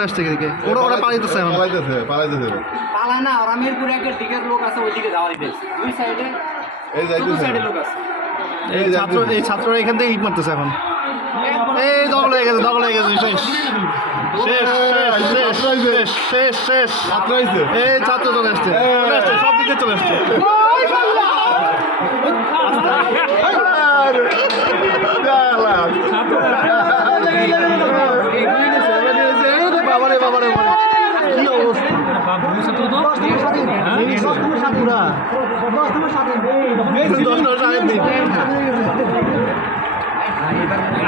আসছে এদিকে ওরা ওরা পালাইতেছে এখন পালাইতেছে পালায় না ওরা মিরপুরে একটা দিকের লোক আছে ওইদিকে যাওয়ার দিয়েছে দুই সাইডে এই দুই যাইতেছে সাইডে লোক আছে এই ছাত্ররা এখান থেকে ইট মারতেছে এখন এই দখল হয়ে গেছে শেষ শেষ শেষ শেষ শেষ শেষ আত্রাইছে এই ছাত্র চলে আসছে সব দিকে চলে আসছে বাবারে বাবারে কি অবস্থা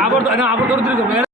আবার ধরে